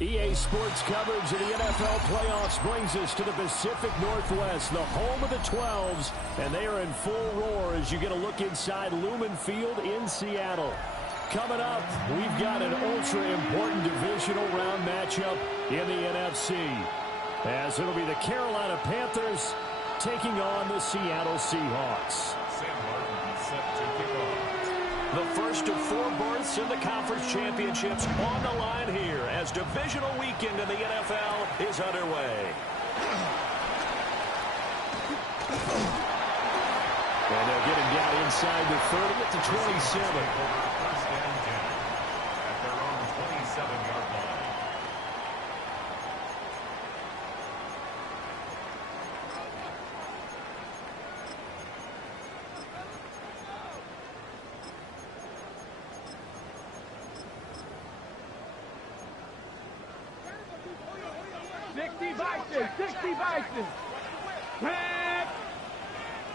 EA Sports coverage of the NFL playoffs brings us to the Pacific Northwest, the home of the 12s, and they are in full roar as you get a look inside Lumen Field in Seattle. Coming up, we've got an ultra-important divisional round matchup in the NFC, as it'll be the Carolina Panthers taking on the Seattle Seahawks. The first of 4 berths in the conference championships on the line here as divisional weekend in the NFL is underway. And they'll get him down inside the 30 at the 27. First down 10 at their own 27-yard line.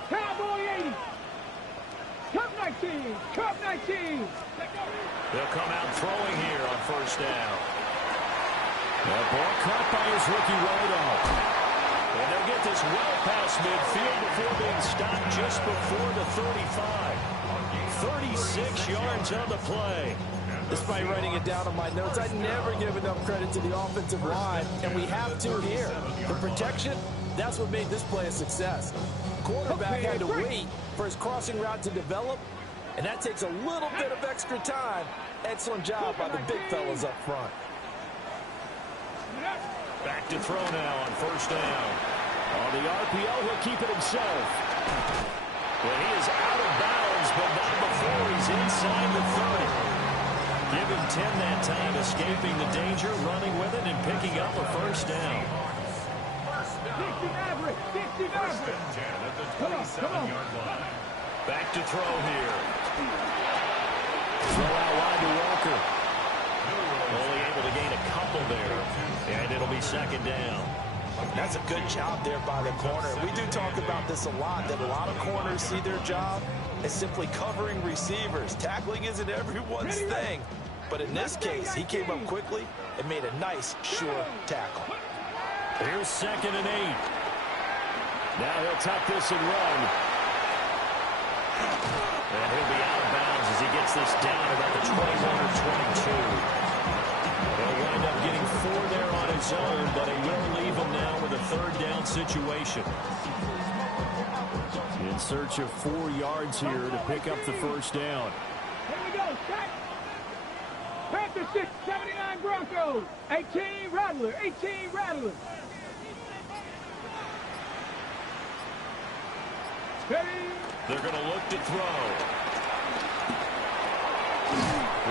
Cowboy 80. Cup 19. Cup 19. They'll come out throwing here on first down. The ball caught by his rookie wideout. And they'll get this well past midfield before being stopped just before the 35. 36 yards on the play. Despite writing it down on my notes, I never give enough credit to the offensive line, and we have to here. The protection, that's what made this play a success. Quarterback had to wait for his crossing route to develop, and that takes a little bit of extra time. Excellent job by the big fellas up front. Back to throw now on first down. On the RPO, he'll keep it himself. Well, he is out of bounds, but not before he's inside the 30. Give him 10 that time, escaping the danger, running with it, and picking up a first down. 60 average. 60 average. At the 27-yard line. Back to throw here. Throw out wide to Walker. Only able to gain a couple there. And it'll be second down. That's a good job there by the corner. We do talk about this a lot, that a lot of corners see their job as simply covering receivers. Tackling isn't everyone's thing. But in this case, he came up quickly and made a nice, sure tackle. Here's 2nd and 8. Now he'll tuck this and run. And he'll be out of bounds as he gets this down about the 21 or 22. He'll wind up getting 4 there on his own, but it will leave him now with a 3rd down situation. In search of 4 yards here to pick up the first down. Here we go. Check. Panthers 6, 79 Broncos. 18 Rattler. 18 Rattler. They're going to look to throw.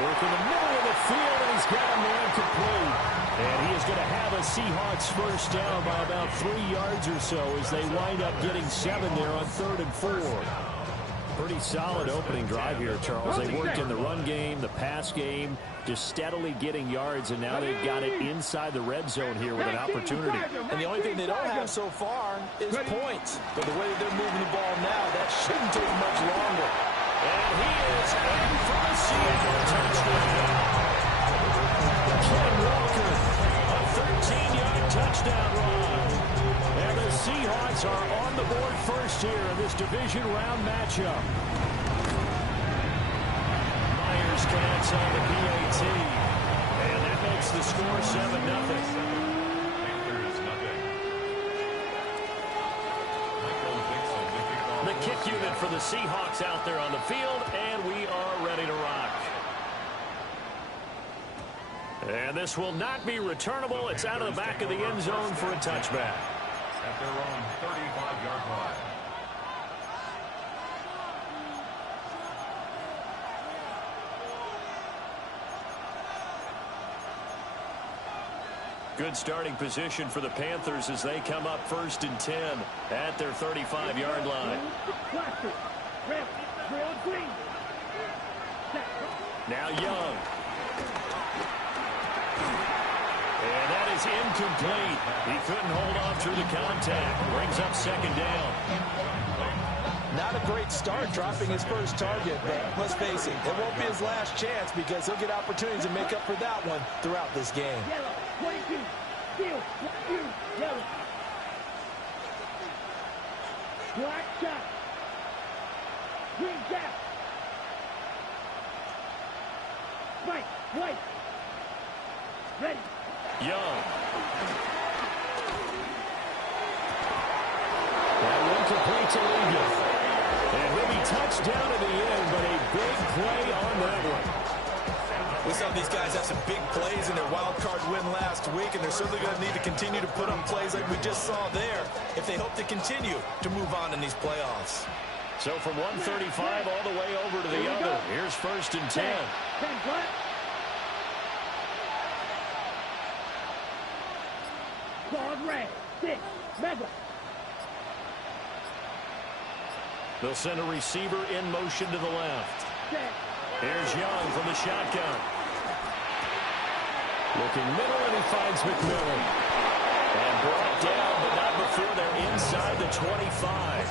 Work in the middle of the field, and he's got a man complete. And he is going to have a Seahawks first down by about 3 yards or so as they wind up getting 7 there on 3rd and 4. Pretty solid opening drive here, Charles. They worked in the run game, the pass game, just steadily getting yards, and now they've got it inside the red zone here with an opportunity. And the only thing they don't have so far is points. But the way that they're moving the ball now, that shouldn't take much longer. And he is in for a Seattle touchdown. Ken Walker, a 13-yard touchdown run. And the Seahawks are on the board first here in this division round matchup. Myers connects on the PAT. And that makes the score 7-0. The kick unit for the Seahawks out there on the field, and we are ready to rock. And this will not be returnable. It's out of the back of the end zone for a touchback. At their own 35-yard line. Good starting position for the Panthers as they come up 1st and 10 at their 35-yard line. Now Young. And that is incomplete. He couldn't hold on through the contact. Brings up 2nd down. Not a great start dropping his first target, but let's face it, it won't be his last chance because he'll get opportunities to make up for that one throughout this game. 22. Steal. You. Yellow. Black shot. Green cap. Right. White. Ready. Young. That one complete to Legion. And he'll be touched down at the end, but a big play on that one. We saw these guys have some big plays in their wild card win last week, and they're certainly going to need to continue to put up plays like we just saw there if they hope to continue to move on in these playoffs. So from 135 all the way over to the other. Here's 1st and 10. 10 black. Guard red. 6. Mega. They'll send a receiver in motion to the left. Set. Here's Young from the shotgun. Looking middle, and he finds McMillan. And brought down, but not before they're inside the 25.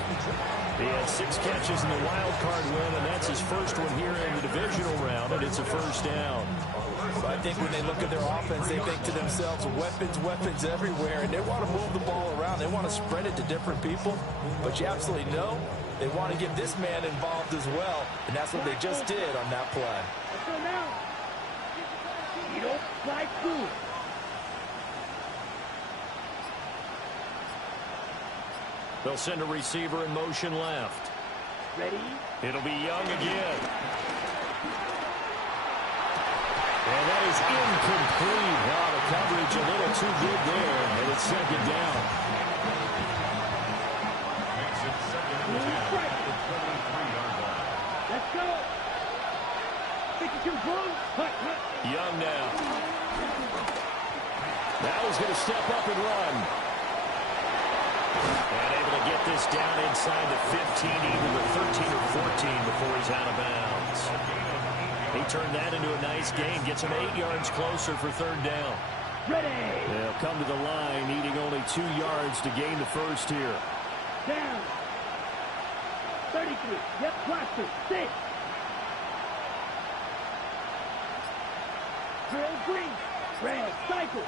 He had 6 catches in the wild card win, and that's his first one here in the divisional round, and it's a first down. So I think when they look at their offense, they think to themselves, weapons, weapons everywhere, and they want to move the ball around. They want to spread it to different people, but you absolutely know they want to get this man involved as well, and that's what they just did on that play. Let's go now. You don't slide through. They'll send a receiver in motion left. Ready? It'll be Young again. And that is incomplete. Wow, the coverage a little too good there, and it's 2nd down. Let's go. 52 blue. Young now. Now he's going to step up and run. And able to get this down inside the 15, even the 13 or 14 before he's out of bounds. He turned that into a nice gain. Gets him 8 yards closer for 3rd down. Ready. They'll come to the line, needing only 2 yards to gain the first here. Down. 33. Yep, cluster. 6. Drill green. Red. Cycle.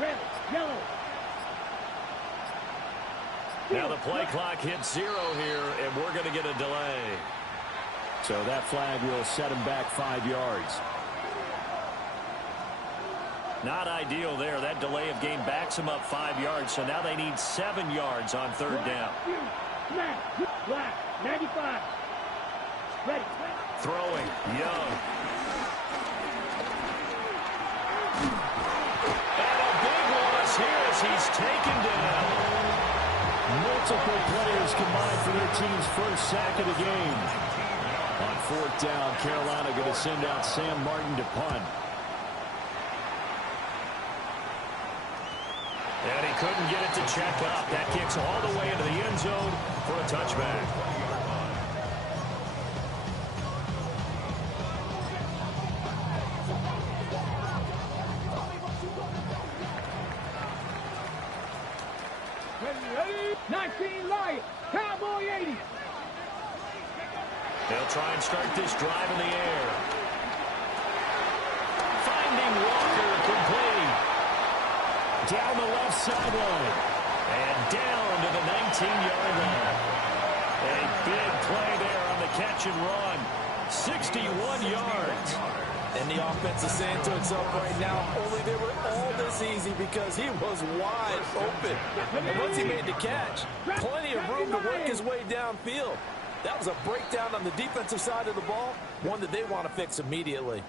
Red. Yellow. Now the play clock hits 0 here, and we're going to get a delay. So that flag will set him back 5 yards. Not ideal there. That delay of game backs him up 5 yards. So now they need 7 yards on 3rd down. Black. 95. Ready. Throwing. Young. And a big loss here as he's taken down. Multiple players combined for their team's first sack of the game. On 4th down, Carolina going to send out Sam Martin to punt. And he couldn't get it to check up. That kicks all the way into the end zone for a touchback. Ready. 19 Lions. Cowboy 80. They'll try and start this drive in the air. Finding Walker complete. Down the left sideline. And down to the 19-yard line. A big play there on the catch and run. 61 yards. And the offense is saying to itself right now, only they were all this easy because he was wide open. And once he made the catch, plenty of room to work his way downfield. That was a breakdown on the defensive side of the ball, one that they want to fix immediately.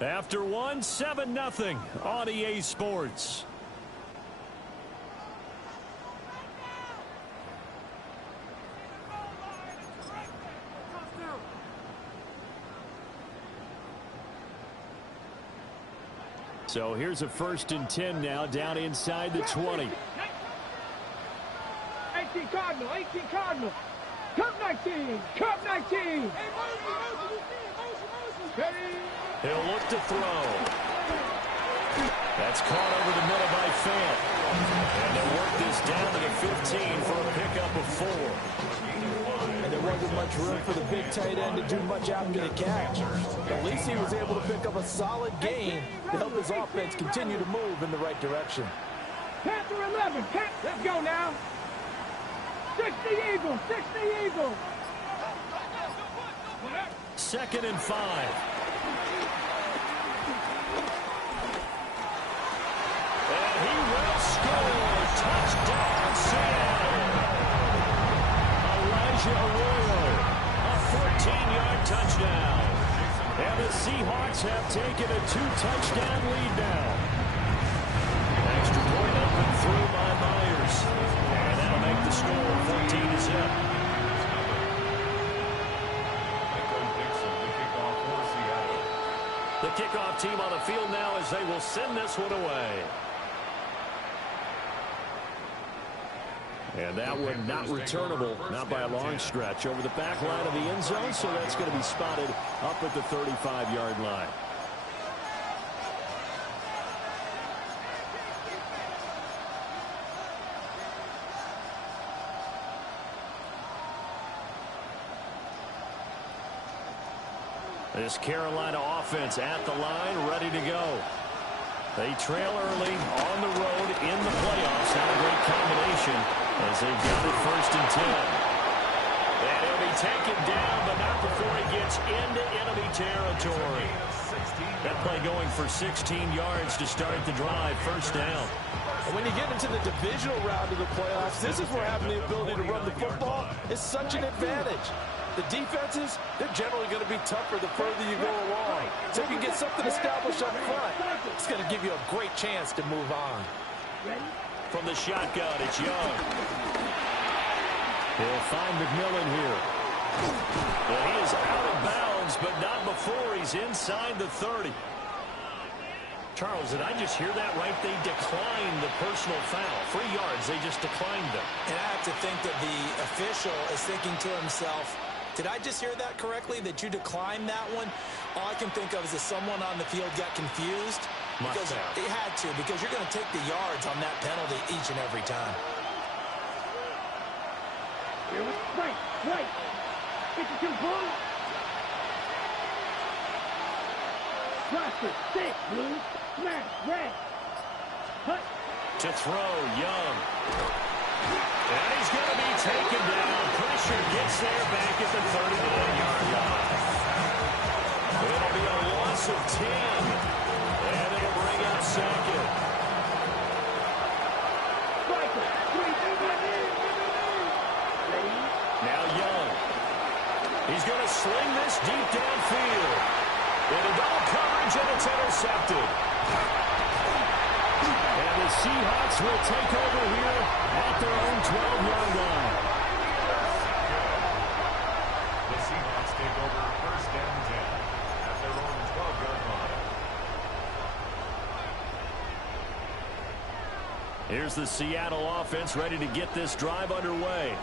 After one, 7-0 on EA Sports. So here's a 1st and 10 now, down inside the 20. 18 Cardinal. 18 Cardinal. Cup 19. Cup 19. Ready. He'll look to throw. That's caught over the middle by Fant. And they'll work this down to the 15 for a pickup of 4. And they're wasn't much room for the big tight end to do much after the catch. At least he was able to pick up a solid gain to help his offense continue to move in the right direction. Panther 11, let's go now. 60 Eagles, 60 Eagles. 2nd and 5. And he will score. Touchdown, Seattle. Elijah Arroyo, a 14-yard touchdown. And the Seahawks have taken a 2-touchdown lead now. Extra point up and through by Myers. And that'll make the score 14-0. The kickoff team on the field now as they will send this one away. And that one not returnable, not by a long stretch, over the back line of the end zone, so that's going to be spotted up at the 35-yard line. This Carolina offense at the line, ready to go. They trail early on the road in the playoffs. Not a great combination as they've got it 1st and 10. And he'll be taken down, but not before he gets into enemy territory. That play going for 16 yards to start the drive. 1st down. And when you get into the divisional round of the playoffs, this is where having the ability to run the football is such an advantage. The defenses, they're generally going to be tougher the further you go along. So if you get something established up front, it's going to give you a great chance to move on. From the shotgun, it's Young. He'll find McMillan here. Well, he is out of bounds, but not before he's inside the 30. Charles, did I just hear that right? They declined the personal foul. 3 yards, they just declined them. And I have to think that the official is thinking to himself, did I just hear that correctly, that you declined that one? All I can think of is that someone on the field got confused. Because it had to, because you're going to take the yards on that penalty each and every time. Right. 52 Blue. Roster, 6 Blue. Smash, red. Hut. To throw, Young. And he's going to be taken down. Pressure gets there back at the 39-yard line. It'll be a loss of 10. And it'll bring up 2nd. Now Young. He's going to sling this deep downfield. Into double coverage, and it's intercepted. And the Seahawks will take over here at their own 12-yard line. The Seahawks take over 1st and 10 at their own 12-yard line. Here's the Seattle offense ready to get this drive underway.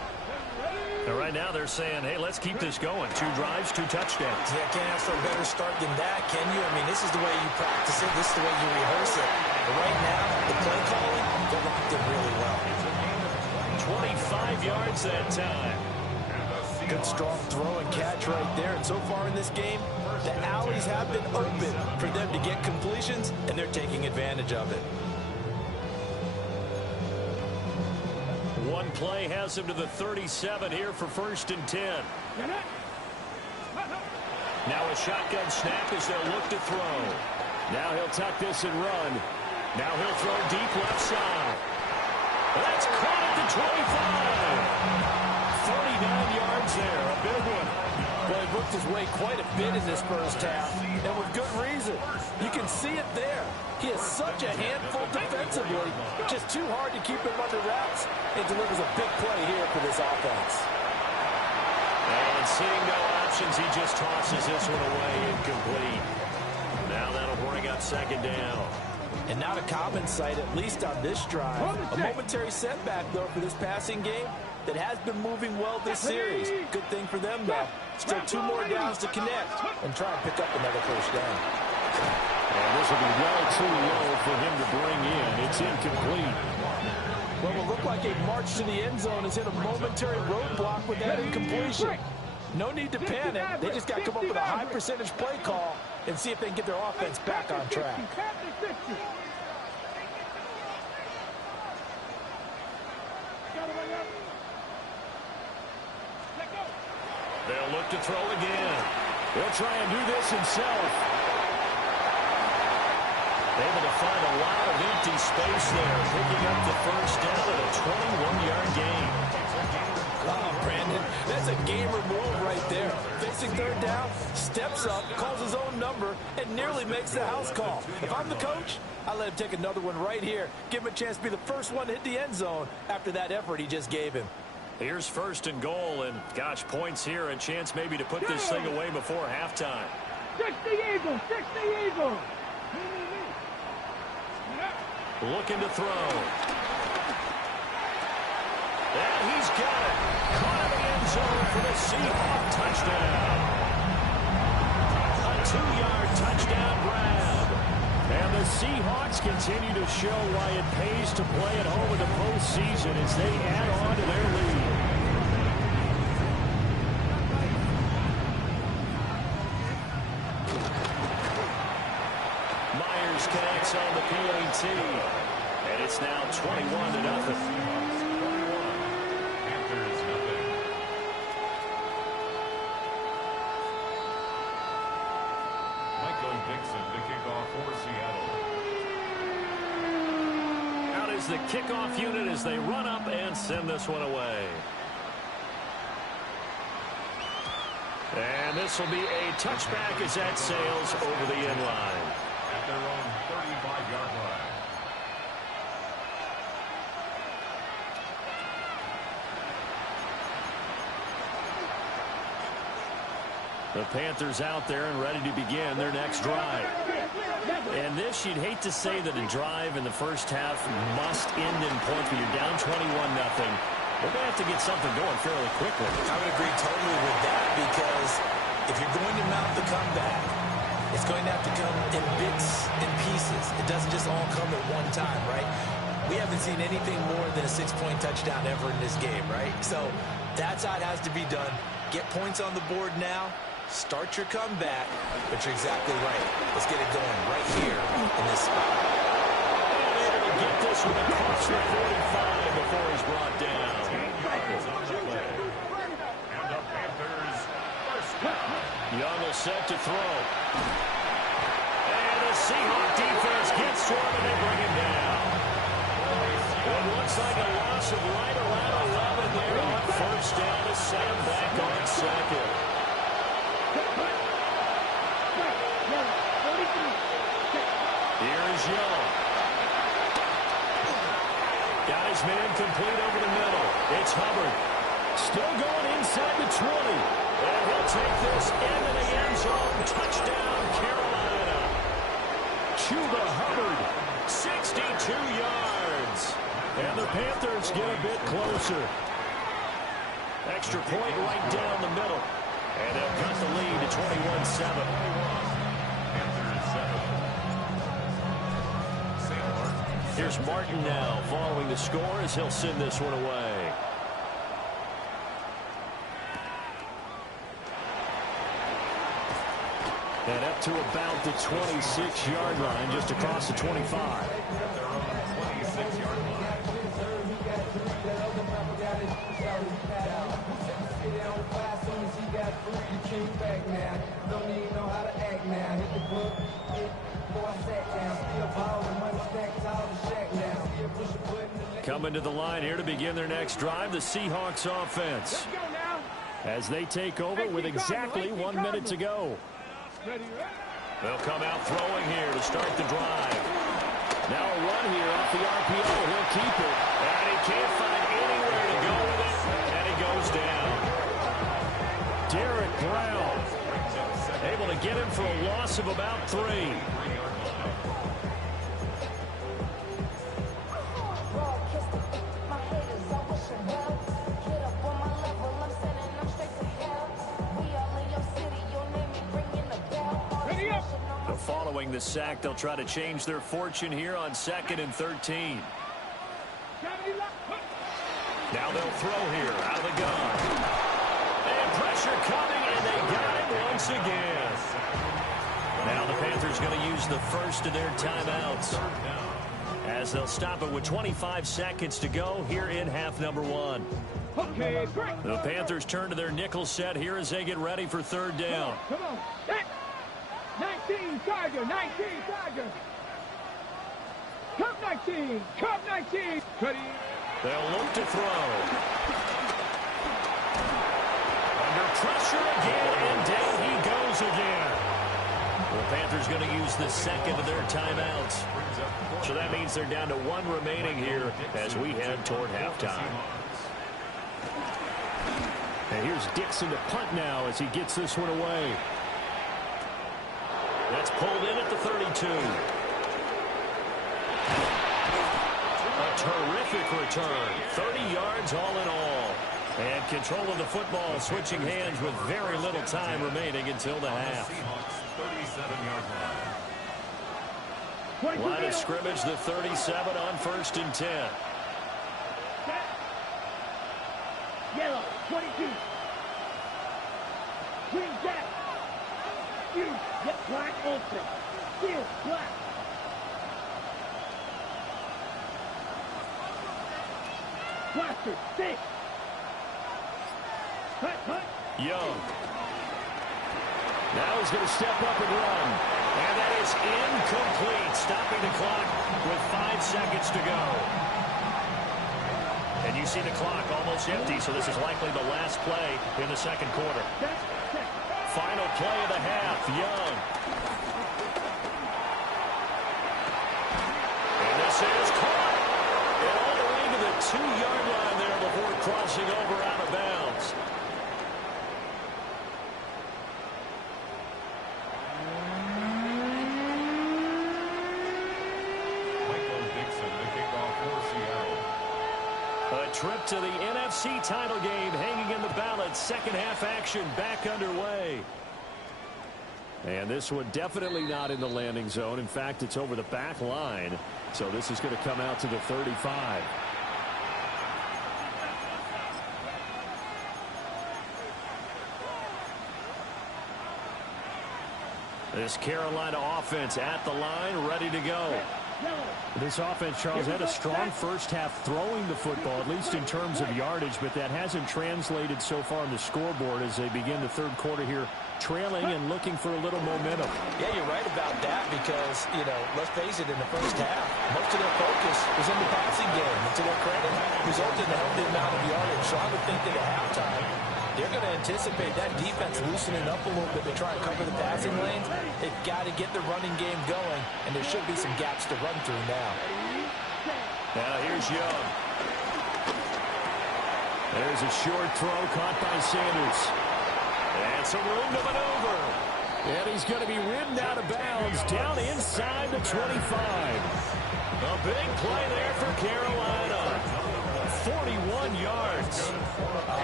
And right now they're saying, hey, let's keep this going. 2 drives, 2 touchdowns. Yeah, can't ask for a better start than that, can you? I mean, this is the way you practice it. This is the way you rehearse it. But right now, the play calling, they're locked in really well. 25 yards that time. Good strong throw and catch right there. And so far in this game, the alleys have been open for them to get completions, and they're taking advantage of it. One play has him to the 37 here for 1st and 10. Now a shotgun snap as they'll look to throw. Now he'll tuck this and run. Now he'll throw deep left side. That's caught at the 25. 39 yards there. A big one. Well, he worked his way quite a bit in this 1st half, and with good reason. You can see it there. He is such a handful defensively, just too hard to keep him under wraps. It delivers a big play here for this offense. And seeing no options, he just tosses this one away incomplete. Now that'll bring up 2nd down. And not a common sight, at least on this drive. A momentary setback, though, for this passing game that has been moving well this series. Good thing for them, though. Still 2 more downs to connect and try and pick up another 1st down. And this will be well too low for him to bring in. It's incomplete. Well, it will look like a march to the end zone has hit a momentary roadblock with that incompletion. No need to panic. They just got to come up with a high percentage play call and see if they can get their offense back on track. They'll look to throw again. He'll try and do this himself. Able to find a lot of empty space there, picking up the first down at a 21-yard gain. Oh, Brandon, that's a gamer move right there. Facing third down, steps up, calls his own number, and nearly makes the house call. If I'm the coach, I let him take another one right here. Give him a chance to be the first one to hit the end zone after that effort he just gave him. Here's first and goal, and gosh, points here, a chance maybe to put this thing away before halftime. 60 Eagles, 60 Eagles. Looking to throw. And he's got it. Caught in the end zone for the Seahawk touchdown. A 2-yard touchdown grab. And the Seahawks continue to show why it pays to play at home in the postseason as they add on to their lead. Myers connects on the PAT. And it's now 21-0. The kickoff unit as they run up and send this one away. And this will be a touchback as that sails over the end line. At their own 35-yard line. The Panthers out there and ready to begin their next drive. And this, you'd hate to say that a drive in the first half must end in points, but you're down 21-0. They're going to have to get something going fairly quickly. I would agree totally with that, because if you're going to mount the comeback, it's going to have to come in bits and pieces. It doesn't just all come at one time, right? We haven't seen anything more than a 6-point touchdown ever in this game, right? So that's how it has to be done. Get points on the board now. Start your comeback, but you're exactly right. Let's get it going right here in this spot. And able to get this one across the 45 before he's brought down. And the Panthers first down. Young will set to throw. And the Seahawk defense gets to him and they bring him down. It looks like a loss of right around 11 there on first down to set him back on second. Here's Young. Got his man complete over the middle. It's Hubbard. Still going inside the 20. And he'll take this into the end zone. Touchdown, Carolina. Chuba Hubbard, 62 yards. And the Panthers get a bit closer. Extra point right down the middle. And they'll cut the lead to 21-7. Here's Martin now following the score as he'll send this one away. And up to about the 26-yard line, just across the 25. Coming to the line here to begin their next drive, the Seahawks offense. As they take over with exactly 1 minute to go. They'll come out throwing here to start the drive. Now a run here off the RPO. He'll keep it. And he can't find anywhere to go with it. And he goes down. Derek Brown able to get him for a loss of about 3. Following the sack, they'll try to change their fortune here on 2nd and 13. Now they'll throw here out of the gun. And pressure pressure coming, and they got him once again. Now the Panthers going to use the first of their timeouts, as they'll stop it with 25 seconds to go here in half number one. Okay, break. The Panthers turn to their nickel set here as they get ready for third down. Come on. 19, Tiger, 19, Tiger. Cup 19, Cup 19. Cuddy. They'll look to throw. Under pressure again, and down he goes again. The Panthers going to use the second of their timeouts. So that means they're down to one remaining here as we head toward halftime. And here's Dixon to punt now as he gets this one away. That's pulled in at the 32. A terrific return. 30 yards all in all. And control of the football switching hands with very little time remaining until the half. 37-yard line. Line of scrimmage, the 37 on 1st and 10. Yellow, 22. Green jack. You get black open. Steel black. Blaster, 6. Cut. Young. Now he's going to step up and run. And that is incomplete. Stopping the clock with 5 seconds to go. And you see the clock almost empty, so this is likely the last play in the second quarter. Final play of the half, Young. And this is caught. And all the way to the 2-yard line there before crossing over out of bounds. A trip to the NFC title game hanging in the balance. Second half action back underway. And this one definitely not in the landing zone. In fact, it's over the back line. So this is going to come out to the 35. This Carolina offense at the line, ready to go. This offense, Charles, had a strong first half throwing the football, at least in terms of yardage, but that hasn't translated so far on the scoreboard as they begin the third quarter here, trailing and looking for a little momentum. Yeah, you're right about that because, let's face it, in the first half, most of their focus was in the passing game. And to their credit, resulted in a healthy amount of yardage. So I would think that at halftime, they're going to anticipate that defense loosening up a little bit to try and cover the passing lanes. They've got to get the running game going, and there should be some gaps to run through now. Now here's Young. There's a short throw caught by Sanders. And some room to maneuver. And he's going to be ridden out of bounds down inside the 25. A big play there for Carolina. 41 yards.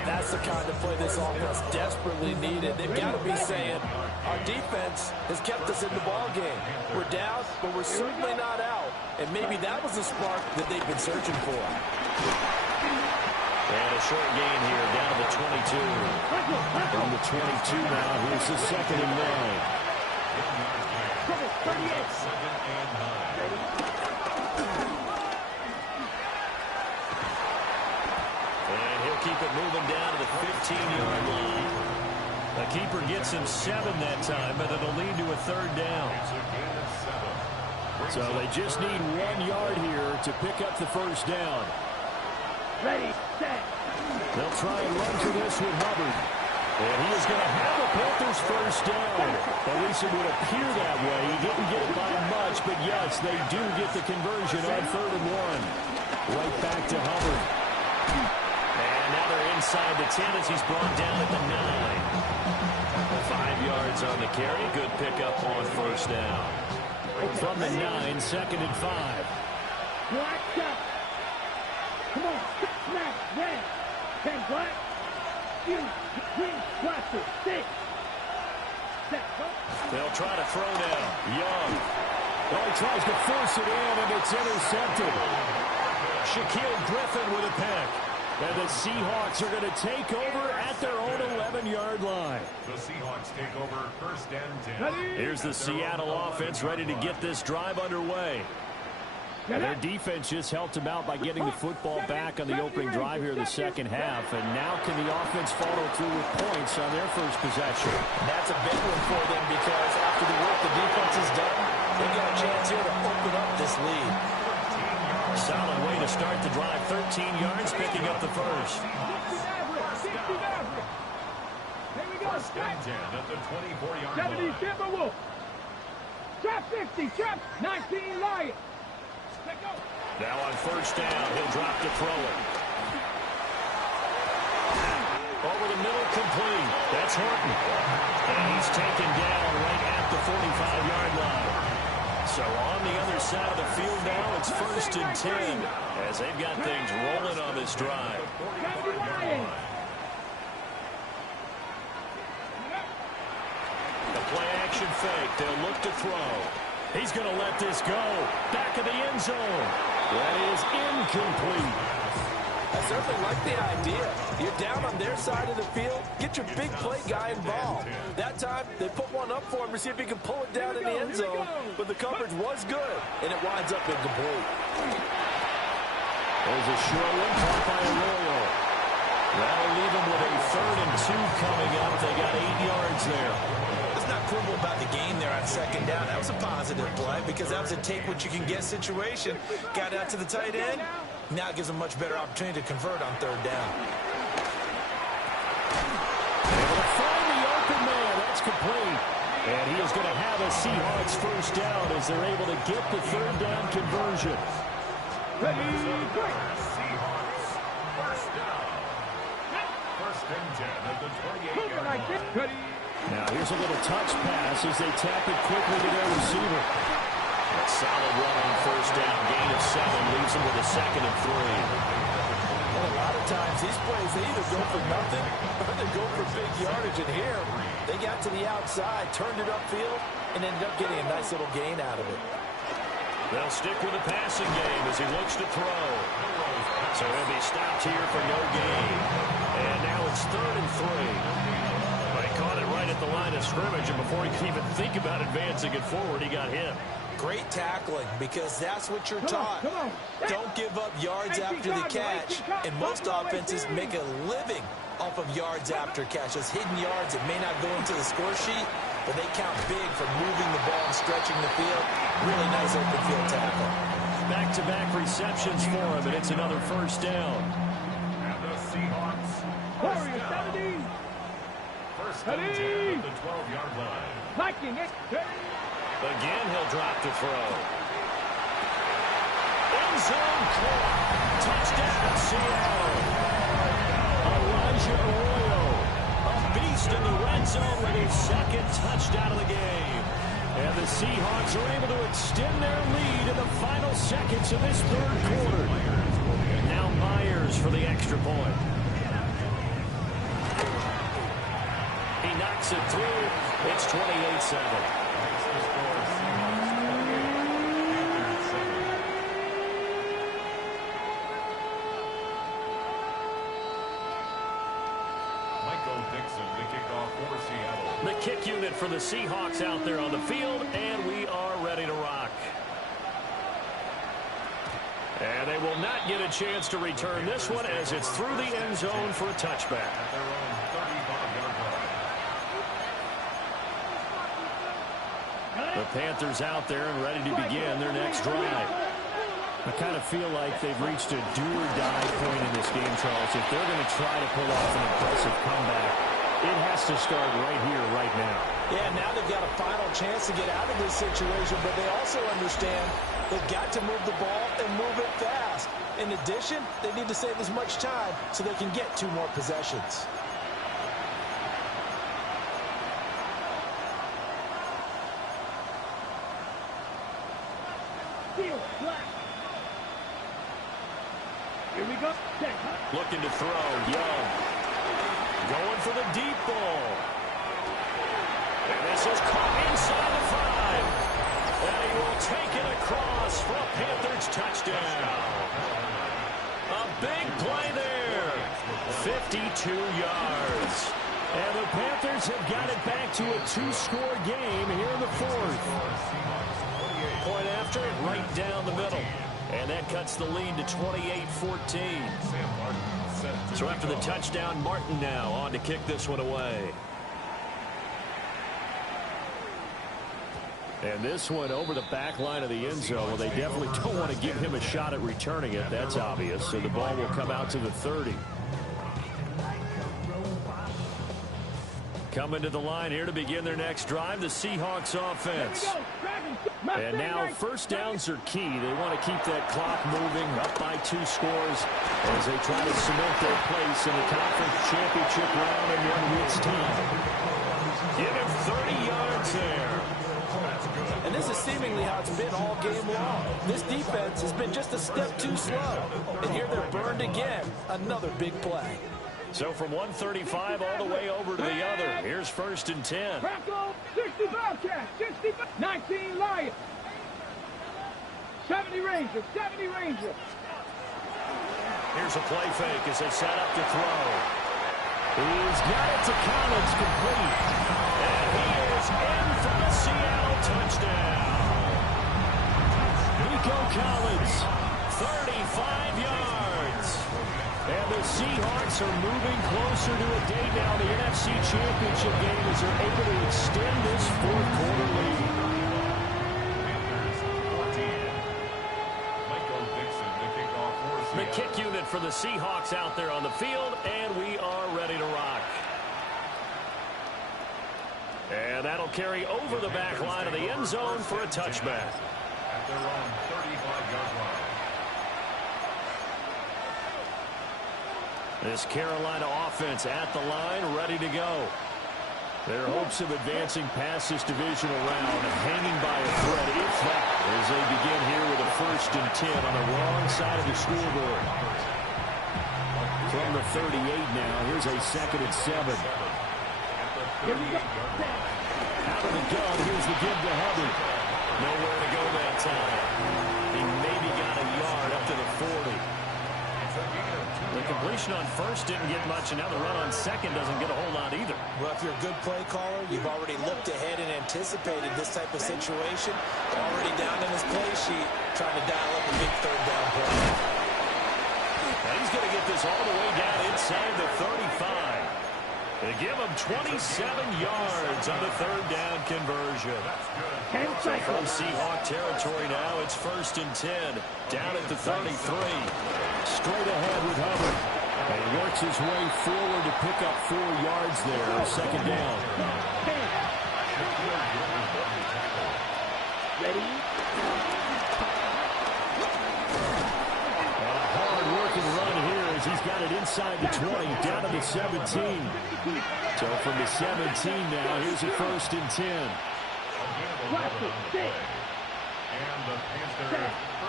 That's the kind of play this offense desperately needed. They've got to be saying, our defense has kept us in the ball game. We're down, but we're certainly not out. And maybe that was the spark that they've been searching for. And a short gain here down to the 22. From the 22 now, here's the 2nd and 9. Keep it moving down to the 15-yard line. The keeper gets him 7 that time, but it'll lead to a third down. So they just need 1 yard here to pick up the first down. Ready, set. They'll try and run through this with Hubbard. And he is going to have the Panthers first down. At least it would appear that way. He didn't get it by much, but yes, they do get the conversion on 3rd and 1. Right back to Hubbard. Now they're inside the 10 as he's brought down at the 9. 5 yards on the carry. Good pickup on first down. From the 9, 2nd and 5. Black shot. Come on. Snap. Red. 10 black. You. Green. Blaster. 6. Set. They'll try to throw now. Young. Oh, he tries to force it in, and it's intercepted. Shaquille Griffin with a pick. And the Seahawks are going to take over at their own 11-yard line. The Seahawks take over first and 10. Here's the Seattle offense ready to get this drive underway. And their defense just helped them out by getting the football back on the opening drive here in the second half. And now can the offense follow through with points on their first possession? That's a big one for them because after the work the defense has done, they got a chance here to open up this lead. Solid way to start the drive. 13 yards, picking up the first. First and 10 at the 24-yard 70 line. Timberwolves. Trap 50. Trap 19 Lions. Now on first down, he'll drop to throw it. Over the middle, complete. That's Horton. And he's taken down right at the 45-yard line. So on the other side of the field now, it's first and 10 as they've got things rolling on this drive. The play action fake. They'll look to throw. He's going to let this go. Back of the end zone. That is incomplete. I certainly like the idea. You're down on their side of the field. Get your big play guy involved. That time, they put one up for him to see if he can pull it down in the end zone. But the coverage was good, and it winds up incomplete. There's a short one caught by Arroyo. That'll leave them with a 3rd and 2 coming up. They got 8 yards there. Let's not quibble about the game there on second down. That was a positive play because that was a take-what-you-can-get situation. Got out to the tight end. Now it gives them a much better opportunity to convert on 3rd down. Able to find the open man. That's complete. And he is going to have a Seahawks first down as they're able to get the 3rd down conversion. Seahawks first down. First and 10 at the 28-yard line. Now here's a little touch pass as they tap it quickly to their receiver. A solid run on first down. Gain of 7 leaves them with a 2nd and 3. Well, a lot of times these plays, they either go for nothing or they go for big yardage. And here, they got to the outside, turned it upfield, and ended up getting a nice little gain out of it. They'll stick with the passing game as he looks to throw. So he'll be stopped here for no gain. And now it's 3rd and 3. But he caught it right at the line of scrimmage, and before he could even think about advancing it forward, he got hit. Great tackling because that's what you're taught. Don't give up yards after the catch. And most offenses make a living off of yards after catch. Those hidden yards that may not go into the score sheet, but they count big for moving the ball and stretching the field. Really nice open field tackle. Back-to-back receptions for him, and it's another first down. And the Seahawks first down. First and 10 at the 12-yard line. Viking it. Again, he'll drop to throw. End zone caught. Touchdown, Seattle. Elijah Arroyo, a beast in the red zone with his 2nd touchdown of the game. And the Seahawks are able to extend their lead in the final seconds of this 3rd quarter. Now Myers for the extra point. He knocks it through. It's 28-7. The kick unit for the Seahawks out there on the field, and we are ready to rock. And they will not get a chance to return this one as it's through the end zone for a touchback. The Panthers out there and ready to begin their next drive. I kind of feel like they've reached a do-or-die point in this game, Charles. If they're going to try to pull off an impressive comeback, it has to start right here, right now. Yeah, now they've got a final chance to get out of this situation, but they also understand they've got to move the ball and move it fast. In addition, they need to save as much time so they can get 2 more possessions. Here we go. Looking to throw, Young. Going for the deep ball. And this is caught inside the 5. And he will take it across for a Panthers touchdown. A big play there. 52 yards. And the Panthers have got it back to a 2-score game here in the fourth. Point after, right down the middle. And that cuts the lead to 28-14. So after the touchdown, Martin now on to kick this one away. And this one over the back line of the end zone. Well, they definitely don't want to give him a shot at returning it. That's obvious. So the ball will come out to the 30. Coming to the line here to begin their next drive, the Seahawks offense. And now first downs are key. They want to keep that clock moving, up by 2 scores as they try to cement their place in the conference championship round in 1 week's time. Give him 30 yards there. And this is seemingly how it's been all game long. This defense has been just a step too slow. And here they're burned again. Another big play. So from 135 all the way over to the other. Here's 1st and 10. 65 catch, 65, 19 Lions. 70 Ranger, 70 Ranger. Here's a play fake as they set up to throw. He's got it to Collins, complete. And he is in for the Seattle touchdown. Nico Collins, 35 yards. And the Seahawks are moving closer to a day now in the NFC Championship game as they're able to extend this fourth-quarter lead. The kick unit for the Seahawks out there on the field, and we are ready to rock. And that'll carry over the back line of the end zone for a touchback. At their own 35-yard line. This Carolina offense at the line, ready to go. Their hopes of advancing past this divisional round hanging by a thread, if that, as they begin here with a 1st and 10 on the wrong side of the scoreboard. From the 38 now, here's a 2nd and 7. Out of the gun, here's the give to Hubbard. Nowhere to go that time. He maybe got a yard up to the 40. The completion on 1st didn't get much, and now the run on 2nd doesn't get a whole lot either. Well, if you're a good play caller, you've already looked ahead and anticipated this type of situation. Already down in his play sheet, trying to dial up a big 3rd down play. Now he's going to get this all the way down inside the 35. They give him 27 yards on the 3rd down conversion. So from Seahawk territory now, it's 1st and 10. Down at the 33. Straight ahead with Hubbard. And he works his way forward to pick up 4 yards there on 2nd down. Ready? And a hard-working run here as he's got it inside the 20, down to the 17. So from the 17 now, here's a 1st and 10.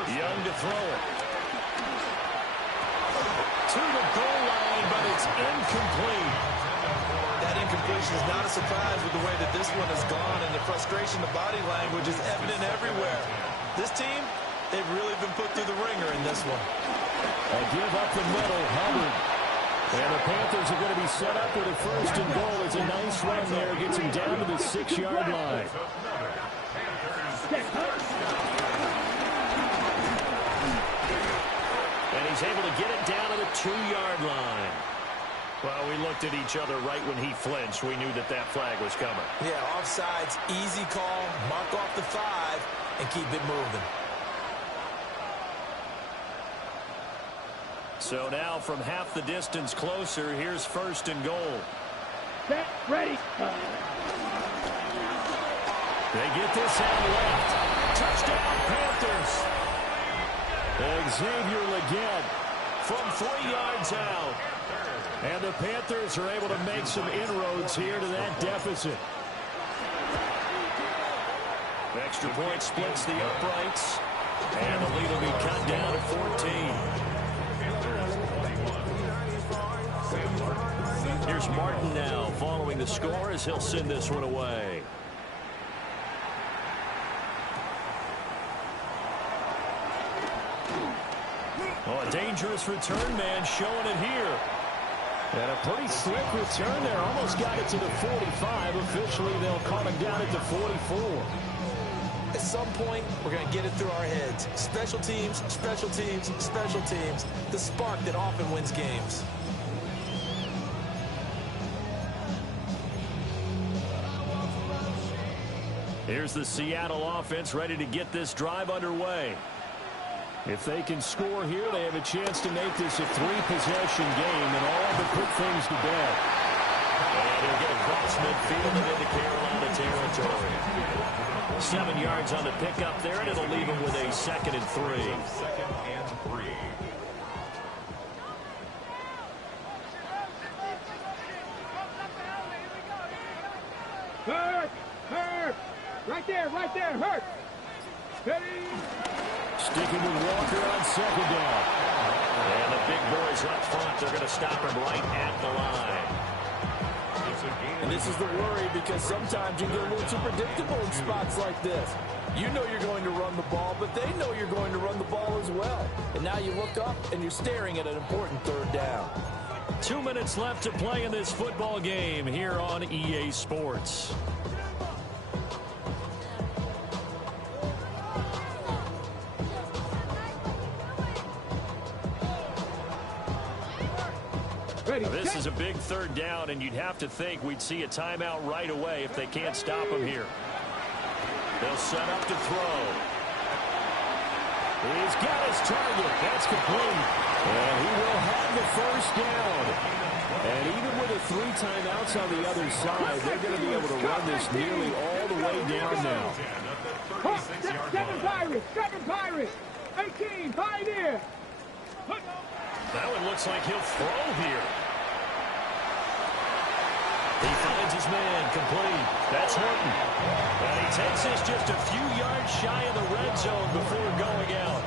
Young to throw it. To the goal line, but it's incomplete. That incompletion is not a surprise with the way that this one has gone, and the frustration, the body language is evident everywhere. This team, they've really been put through the ringer in this one. A give up the middle, Hubbard. And the Panthers are going to be set up with a 1st and goal. It's a nice run there. Gets him down to the 6-yard line. And he's able to get it down to the 2-yard line. Well, we looked at each other right when he flinched. We knew that that flag was coming. Yeah, offsides, easy call, mark off the 5, and keep it moving. So now from half the distance closer, here's 1st and goal. Set, ready. They get this out left. Touchdown, Panthers. Xavier Legette from 3 yards out. And the Panthers are able to make some inroads here to that deficit. Extra point splits the uprights. And the lead will be cut down to 14. Here's Martin now following the score as he'll send this one away. Oh, a dangerous return man showing it here. And a pretty slick return there. Almost got it to the 45. Officially, they'll call him down at the 44. At some point, we're going to get it through our heads. Special teams, special teams, special teams. The spark that often wins games. Here's the Seattle offense ready to get this drive underway. If they can score here, they have a chance to make this a 3-possession game and all but put things to bed. And he'll get across midfield and into Carolina territory. 7 yards on the pickup there, and it'll leave him with a 2nd and 3. 2nd and 3. Hurt! Hurt! Right there, hurt! Steady! Sticking with Walker on 2nd down. And the big boys up front, they're going to stop him right at the line. And this is the worry, because sometimes you get a little too predictable in spots like this. You know you're going to run the ball, but they know you're going to run the ball as well. And now you look up and you're staring at an important 3rd down. 2 minutes left to play in this football game here on EA Sports. This is a big 3rd down, and you'd have to think we'd see a timeout right away if they can't stop him here. They'll set up to throw. He's got his target. That's complete. And he will have the 1st down. And even with the 3 timeouts on the other side, they're going to be able to run this nearly all the way down now. 7 Pirates! 7 Pirates! 18, Pioneer! That one looks like he'll throw here. He finds his man, complete. That's Horton. And he takes this just a few yards shy of the red zone before going out.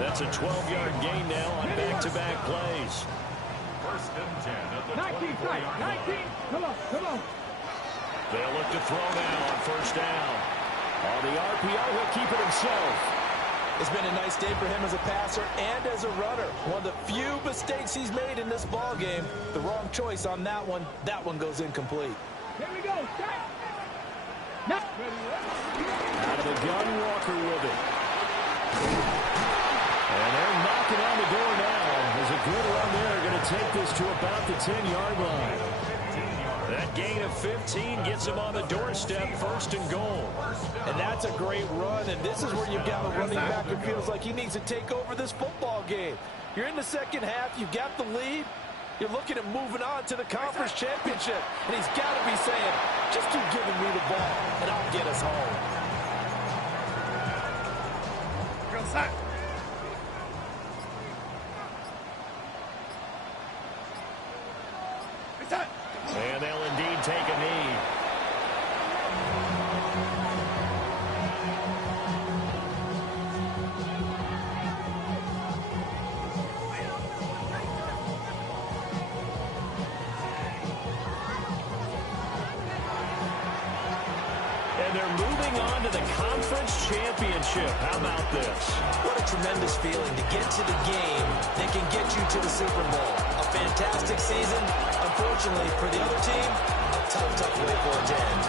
That's a 12-yard gain now on back-to-back plays. 1st and 10 at the 19, 19! Come on! They'll look to throw now on 1st down. On the RPO, he'll keep it himself. It's been a nice day for him as a passer and as a runner. One of the few mistakes he's made in this ball game. The wrong choice on that one. That one goes incomplete. Here we go. Out of the gun, Walker with it. And they're knocking on the door now. There's a good run there. Going to take this to about the 10-yard line. That gain of 15 gets him on the doorstep, 1st and goal. And that's a great run, and this is where you've got a running back who feels like he needs to take over this football game. You're in the 2nd half, you've got the lead, you're looking at moving on to the conference championship, and he's got to be saying, just keep giving me the ball, and I'll get us home. Girl, sack! And they'll indeed take a knee. And they're moving on to the conference championship. How about this? What a tremendous feeling to get to the game that can get you to the Super Bowl. A fantastic season. Unfortunately, for the other team, a tough way for it to end.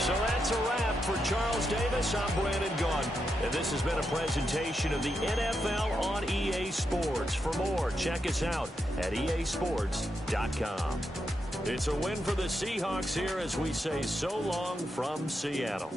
So that's a wrap for Charles Davis. I'm Brandon Gaughan. And this has been a presentation of the NFL on EA Sports. For more, check us out at easports.com. It's a win for the Seahawks here as we say so long from Seattle.